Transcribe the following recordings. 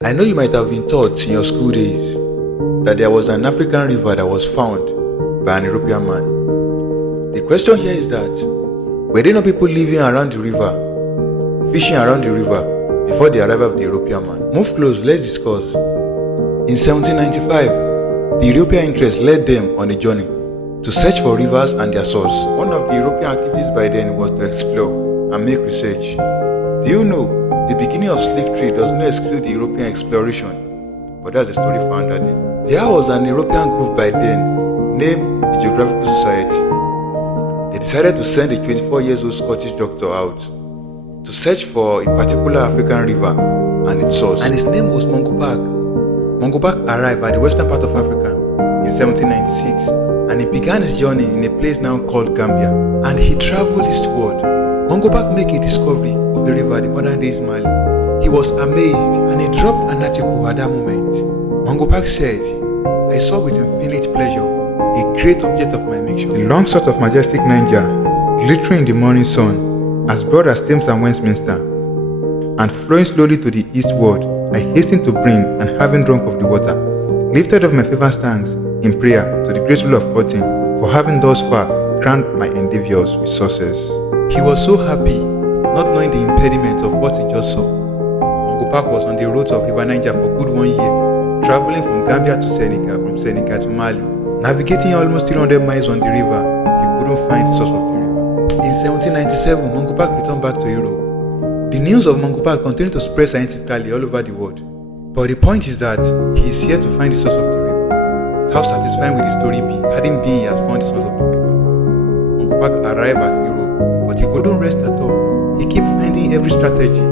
I know you might have been taught in your school days that there was an African river that was found by an European man. The question here is that, were there not people living around the river, fishing around the river before the arrival of the European man? Move close, let's discuss. In 1795, the European interest led them on a journey to search for rivers and their source. One of the European activities by then was to explore and make research. Do you know the beginning of slave trade does not exclude the European exploration? But that's a story for another day. There was an European group by then named the Geographical Society. They decided to send a 24-year-old Scottish doctor out to search for a particular African river and its source. And his name was Mungo Park. Mungo Park arrived at the western part of Africa in 1796, and he began his journey in a place now called Gambia. And he traveled eastward. Mungo Park made a discovery of the river, the modern day Mali. He was amazed and he dropped an article at that moment. Mungo Park said, "I saw with infinite pleasure a great object of my mission, the long shot of majestic Niger, glittering in the morning sun, as broad as Thames and Westminster, and flowing slowly to the eastward. I hastened to bring, and having drunk of the water, lifted off my fervent thanks in prayer to the great ruler of Potin for having thus far crowned my endeavors with success." He was so happy, not knowing the impediment of what he just saw. Mungo Park was on the road of River Niger for good 1 year, traveling from Gambia to Senegal, from Senegal to Mali. Navigating almost 300 miles on the river, he couldn't find the source of the river. In 1797, Mungo Park returned back to Europe. The news of Mungo Park continued to spread scientifically all over the world. But the point is that he is here to find the source of the river. How satisfying would the story be hadn't been he has found the source of the river? Mungo Park arrived at Europe, but he couldn't rest at all. He kept finding every strategy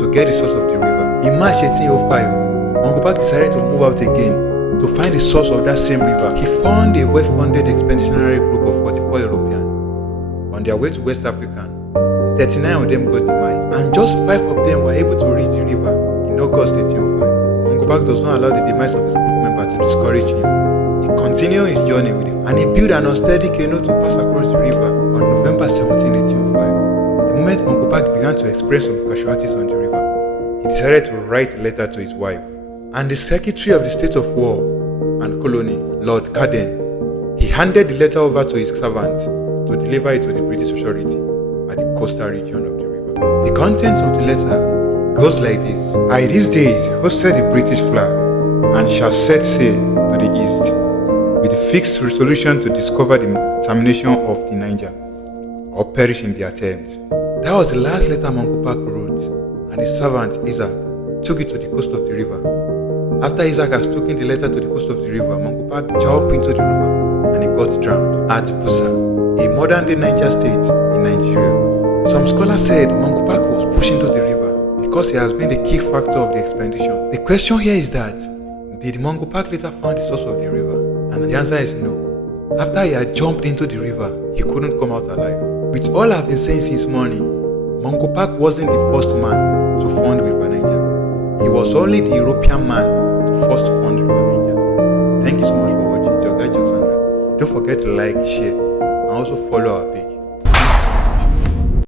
to get the source of the river. In March 1805, Mungo Park decided to move out again to find the source of that same river. He found a well-funded expeditionary group of 44 Europeans on their way to West Africa. 39 of them got demised, and just 5 of them were able to reach the river in August 1805. Mungo Park does not allow the demise of his group member to discourage him. He continued his journey with him, and he built an unsteady canoe to pass across the river on November 17, 1805. The moment Mungo Park began to experience some casualties on the river, he decided to write a letter to his wife. And the Secretary of the State of War and Colony, Lord Carden, he handed the letter over to his servants to deliver it to the British authority at the coastal region of the river. The contents of the letter goes like this: "I this day hosted the British flag and shall set sail to the east with the fixed resolution to discover the termination of the Niger or perish in the attempt." That was the last letter Mungo Park wrote, and his servant Isaac took it to the coast of the river. After Isaac has taken the letter to the coast of the river, Mungo Park jumped into the river and he got drowned at Busa, a modern-day Niger state in Nigeria. Some scholars said Mungo Park was pushed into the river because he has been the key factor of the expedition. The question here is that, did Mungo Park later find the source of the river? And the answer is no. After he had jumped into the river, he couldn't come out alive. With all I've been saying since morning, Mungo Park wasn't the first man to fund River Niger. He was only the European man to first fund River Niger. Thank you so much for watching. It's your guy Jackson. Don't forget to like, share, and also follow our page.